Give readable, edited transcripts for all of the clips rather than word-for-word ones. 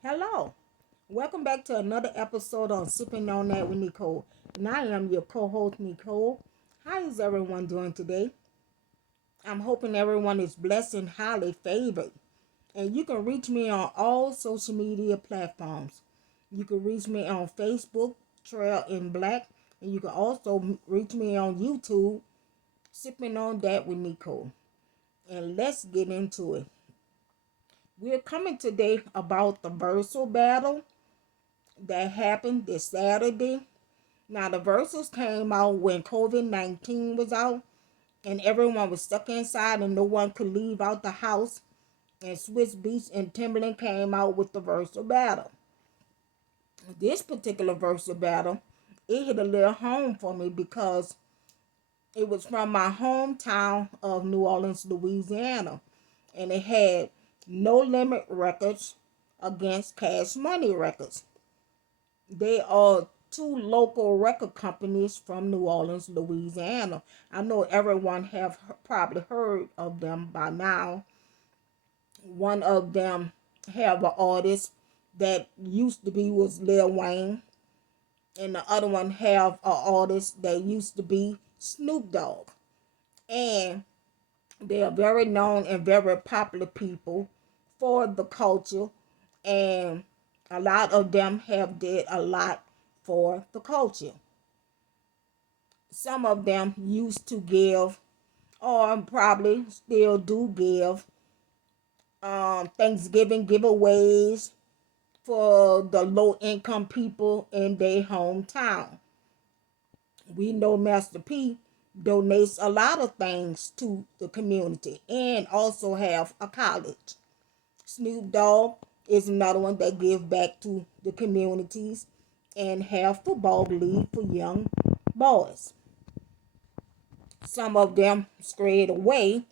Hello, welcome back to another episode on Sipping on That with Nicole. And I am your co-host Nicole. How is everyone doing today? I'm hoping everyone is blessed and highly favored. And you can reach me on all social media platforms. You can reach me on Facebook, Trail in Black, and you can also reach me on YouTube, Sipping on That with Nicole. And let's get into it. We're coming today about the verzuz battle that happened this Saturday. Now, the verzuz came out when COVID-19 was out and everyone was stuck inside and no one could leave out the house. And Swiss Beats and Timberland came out with the verzuz battle. This particular verzuz battle, it hit a little home for me because it was from my hometown of New Orleans, Louisiana. And it had No Limit Records against Cash Money Records. They are two local record companies from New Orleans, Louisiana. I know everyone have probably heard of them by now. One of them have an artist that used to be was Lil Wayne, and the other one have an artist that used to be Snoop Dogg. And they are very known and very popular people for the culture, and a lot of them have did a lot for the culture. Some of them used to give, or probably still do give, Thanksgiving giveaways for the low income people in their hometown. We know Master P donates a lot of things to the community and also have a college. Snoop Dogg is another one that give back to the communities and have football league for young boys. Some of them strayed away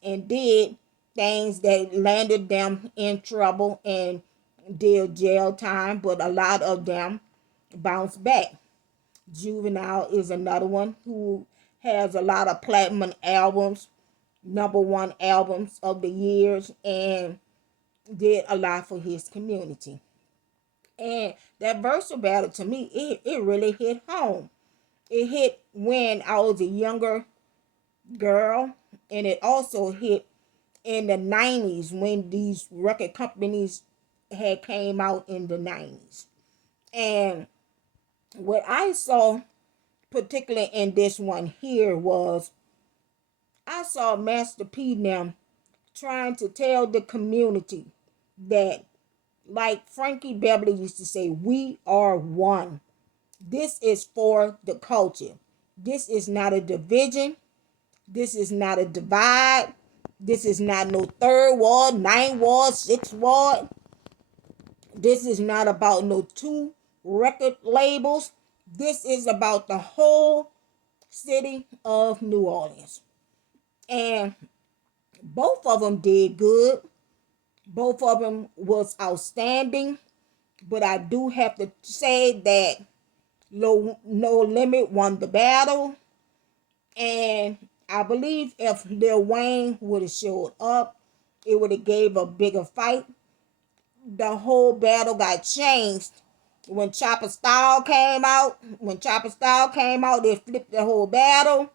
and did things that landed them in trouble and did jail time, but a lot of them bounced back. Juvenile is another one who has a lot of platinum albums, number one albums of the years, and did a lot for his community. And that versatile battle to me, it really hit home. It hit when I was a younger girl, and it also hit in the 90s when these record companies had came out in the 90s. And what I saw particularly in this one here was I saw Master P them trying to tell the community that, like Frankie Beverly used to say, we are one. This is for the culture. This is not a division. This is not a divide. This is not no third ward, ninth ward, sixth ward. This is not about no two record labels. This is about the whole city of New Orleans. And both of them did good. Both of them was outstanding. But I do have to say that No Limit won the battle. And I believe if Lil Wayne would have showed up, it would have gave a bigger fight. The whole battle got changed when Chopper Style came out. When Chopper Style came out, they flipped the whole battle.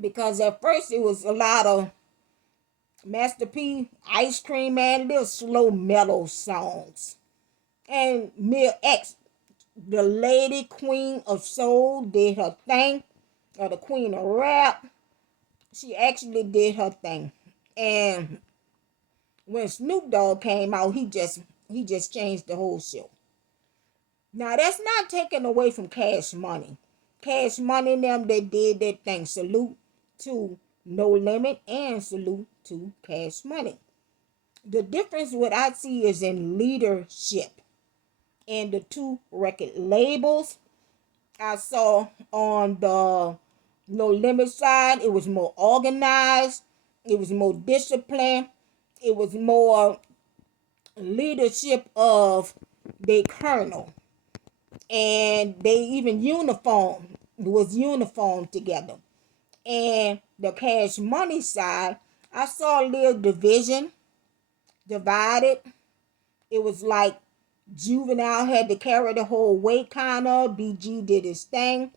Because at first it was a lot of Master P, Ice Cream Man, little slow mellow songs. And Mill X, the lady queen of soul, did her thing. Or the queen of rap. She actually did her thing. And when Snoop Dogg came out, he just changed the whole show. Now that's not taken away from Cash Money. Cash Money and them, they did their thing. Salute to No Limit and salute to Cash Money. The difference what I see is in leadership in the two record labels I saw on the No Limit side, it was more organized, it was more disciplined, it was more leadership of the colonel, and they even uniform together. And the Cash Money side, I saw a little divided. It was like Juvenile had to carry the whole weight, kind of. BG did his thing.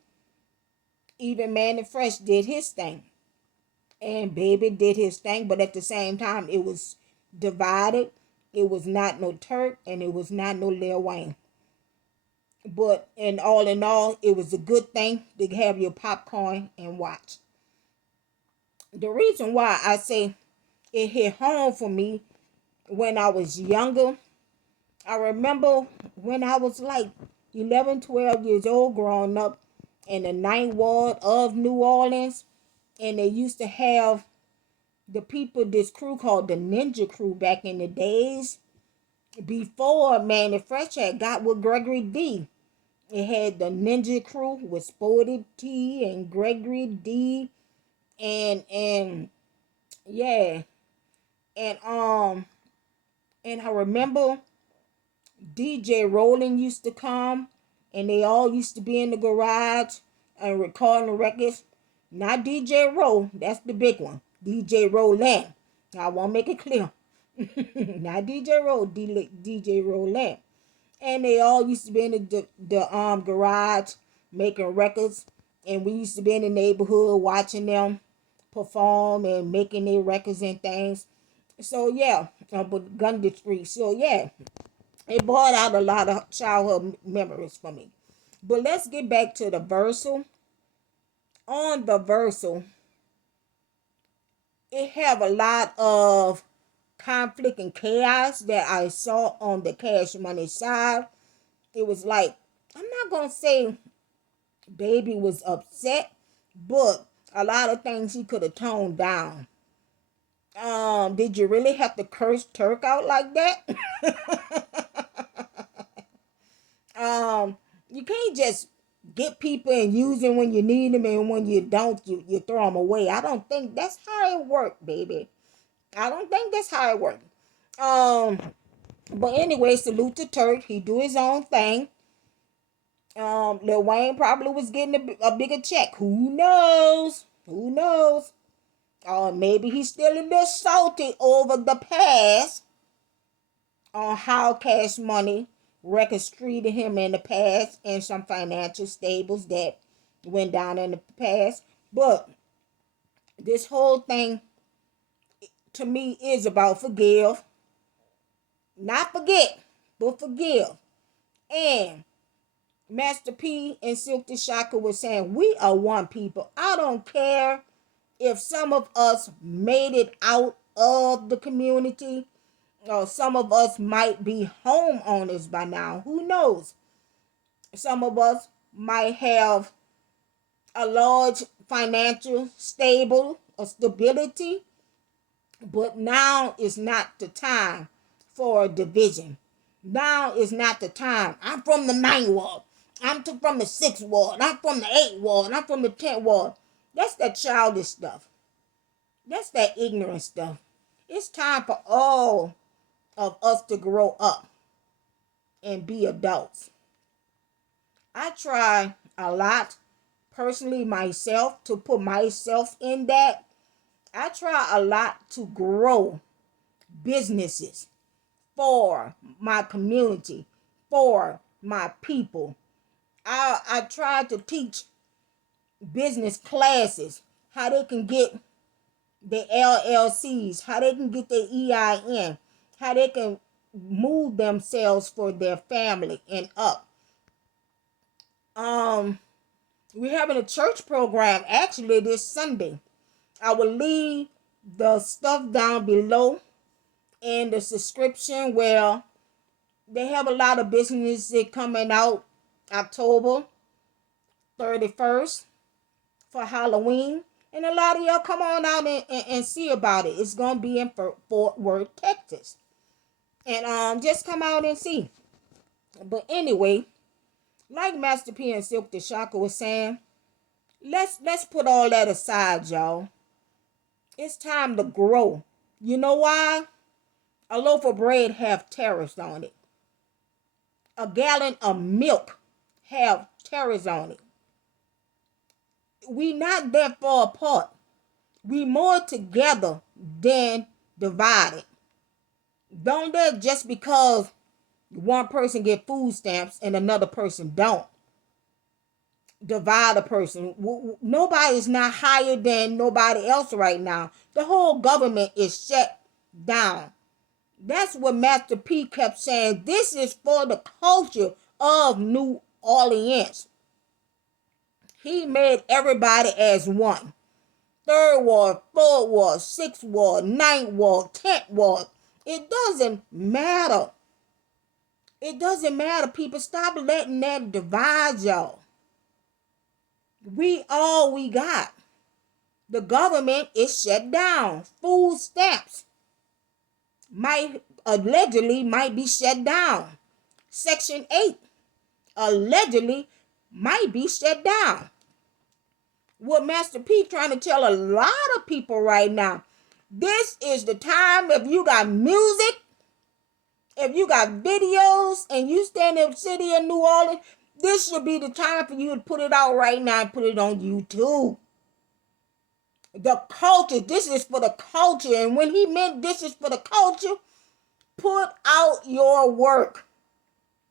Even Manny Fresh did his thing. And Baby did his thing. But at the same time, it was divided. It was not no Turk, and it was not no Lil Wayne. But in all, it was a good thing to have your popcorn and watch. The reason why I say it hit home for me when I was younger, I remember when I was like 11, 12 years old growing up in the Ninth Ward of New Orleans. And they used to have this crew called the Ninja Crew back in the days before Manny Fresh had got with Gregory D. It had the Ninja Crew with Sporty T and Gregory D, and yeah, and I remember DJ Roland used to come, and they all used to be in the garage and recording the records. Not DJ Roll, that's the big one. DJ Roland. I want to make it clear. Not DJ Roll, DJ Roland. And they all used to be in the garage making records, and we used to be in the neighborhood watching them perform and making their records and things. So yeah, but Gun the Street. So yeah, it brought out a lot of childhood memories for me. But let's get back to the Versal. On the Versal, it have a lot of conflict and chaos that I saw on the Cash Money side. It was like, I'm not gonna say Baby was upset, but a lot of things he could have toned down. Did you really have to curse Turk out like that? You can't just get people and use them when you need them, and when you don't, you throw them away. I don't think that's how it worked, baby. I don't think that's how it worked. Um, but anyway, salute to Turk. He do his own thing. Lil Wayne probably was getting a bigger check. Who knows? Who knows? Maybe he's still a little salty over the past on how Cash Money records treated him in the past, and some financial stables that went down in the past. But this whole thing to me is about forgive, not forget, but forgive. And Master P and Silk the Shocker were saying, we are one people. I don't care if some of us made it out of the community, or some of us might be homeowners by now. Who knows? Some of us might have a large financial stability, but now is not the time for a division. Now is not the time. I'm from the 9th ward. I'm from the 6th ward. I'm from the 8th ward. I'm from the 10th ward. That's that childish stuff. That's that ignorant stuff. It's time for all of us to grow up and be adults. I try a lot personally myself to put myself in that. I try a lot to grow businesses for my community, for my people. I try to teach business classes how they can get the LLCs, how they can get their EIN, how they can move themselves for their family and up. We're having a church program actually this Sunday. I will leave the stuff down below in the subscription where they have a lot of businesses coming out October 31st for Halloween. And a lot of y'all come on out and see about it. It's going to be in Fort Worth, Texas. And just come out and see. But anyway, Like Master P and Silk the Shocker was saying, let's put all that aside, y'all. It's time to grow. You know why? A loaf of bread have tariffs on it. A gallon of milk have tariffs on it. We not that far apart. We more together than divided. Don't let just because one person get food stamps and another person don't divide a person. Nobody is not higher than nobody else right now. The whole government is shut down. That's what Master P kept saying. This is for the culture of New Orleans. He made everybody as one. Third ward, fourth ward, sixth ward, ninth ward, 10th ward. It doesn't matter. It doesn't matter, people. Stop letting that divide y'all. We all we got. The government is shut down. Food stamps allegedly might be shut down. Section 8 allegedly might be shut down. What Master P trying to tell a lot of people right now, this is the time. If you got music, if you got videos, and you stand in the city of New Orleans, this should be the time for you to put it out right now and put it on YouTube. The culture, this is for the culture. And when he meant this is for the culture, put out your work.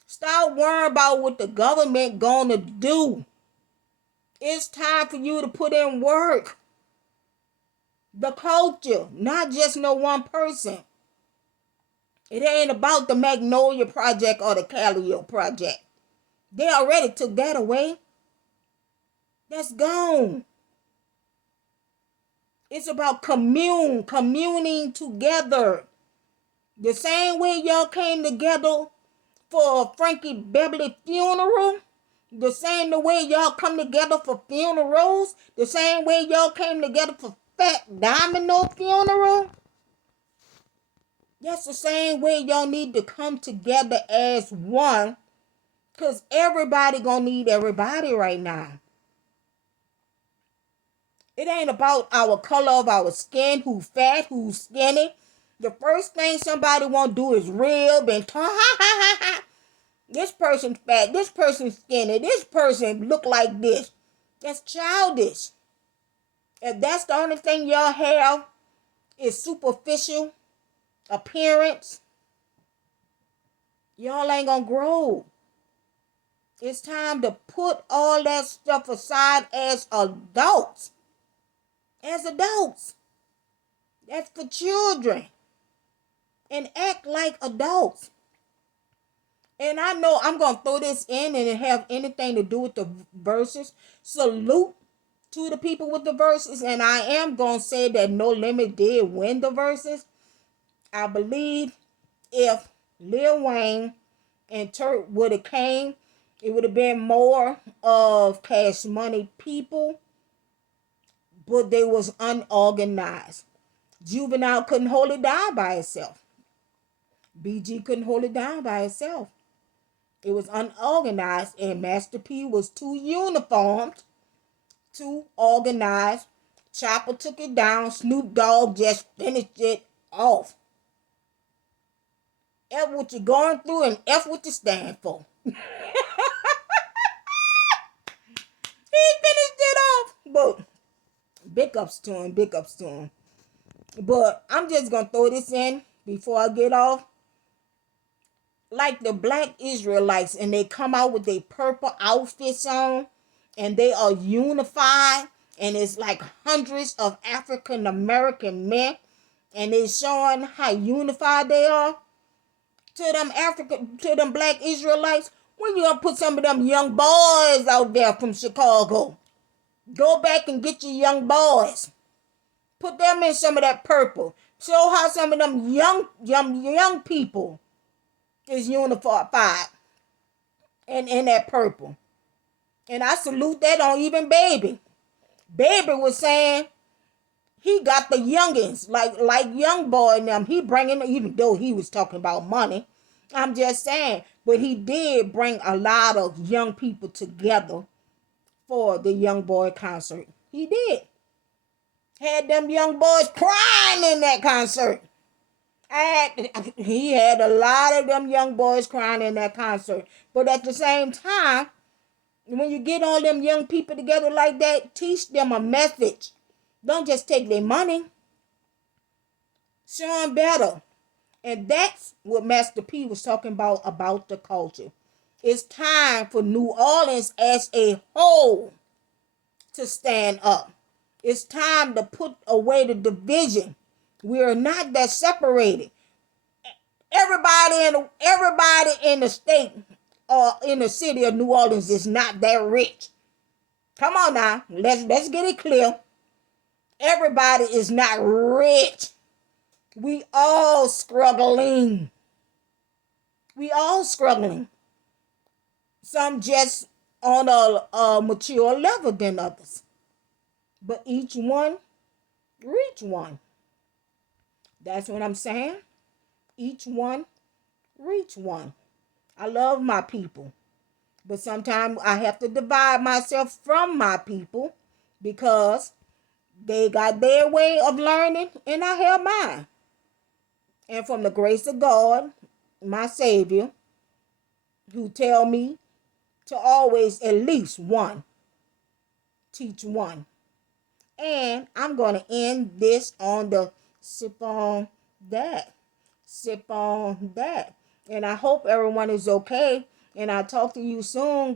Stop worrying about what the government gonna do. It's time for you to put in work. The culture, not just no one person. It ain't about the Magnolia Project or the Calio Project. They already took that away. That's gone. It's about communing together. The same way y'all came together for Frankie Beverly funeral, the same way y'all come together for funerals, the same way y'all came together for Fat Domino funeral. That's the same way y'all need to come together as one, because everybody gonna need everybody right now. It ain't about our color of our skin, who's fat, who's skinny. The first thing somebody want to do is rib and talk. This person's fat, this person's skinny, this person look like this. That's childish. If that's the only thing y'all have is superficial appearance, y'all ain't gonna grow. It's time to put all that stuff aside as adults. As adults. That's for children. And act like adults. And I know I'm going to throw this in and it have anything to do with the verses. Salute to the people with the verses. And I am going to say that No Limit did win the verses. I believe if Lil Wayne and Turk would have came, it would have been more of Cash Money people. But they was unorganized. Juvenile couldn't hold it down by itself. BG couldn't hold it down by itself. It was unorganized, and Master P was too uniformed, too organized. Chopper took it down. Snoop Dogg just finished it off. F what you're going through and F what you stand for. He finished it off. But big ups to him, big ups to him. But I'm just going to throw this in before I get off. Like the Black Israelites, and they come out with their purple outfits on, and they are unified, and it's like hundreds of African American men, and they showing how unified they are. To them Black Israelites, when you gonna put some of them young boys out there from Chicago? Go back and get your young boys. Put them in some of that purple. Show how some of them young people is unified and in that purple. And I salute that on even Baby. Baby was saying he got the youngins, like young boy and them. He bringing, even though he was talking about money. I'm just saying, But he did bring a lot of young people together for the young boy concert. He did. Had them young boys crying in that concert. He had a lot of them young boys crying in that concert. But at the same time, when you get all them young people together like that, teach them a message. Don't just take their money. Show them better. And that's what Master P was talking about the culture. It's time for New Orleans as a whole to stand up. It's time to put away the division. We are not that separated. Everybody in the state or in the city of New Orleans is not that rich. Come on now, let's get it clear. Everybody is not rich. We all struggling. We all struggling. Some just on a mature level than others. But each one reach one. That's what I'm saying. Each one reach one. I love my people. But sometimes I have to divide myself from my people because they got their way of learning and I have mine. And from the grace of God, my Savior, who tell me to always at least one, teach one. And I'm going to end this on the sip on that. Sip on that. And I hope everyone is okay. And I'll talk to you soon.